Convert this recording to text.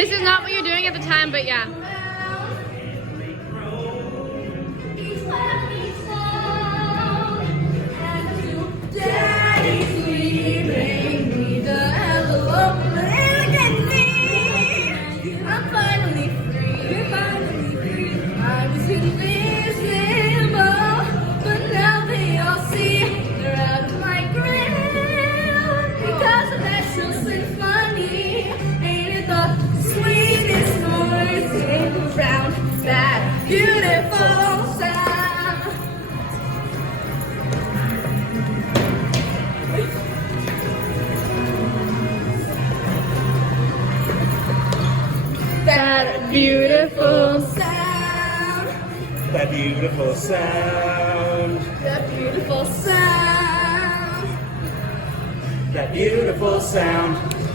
This is not what you're doing at the time, but yeah. Daddy's leaving me the envelope. Look at me. I'm finally free. Finally free. I was invisible, but now they all see they're out of my grip. Because of that true symphony, ain't it the sweetest noise around that beautiful sound? That beautiful sound. That beautiful sound. That beautiful sound. That beautiful sound.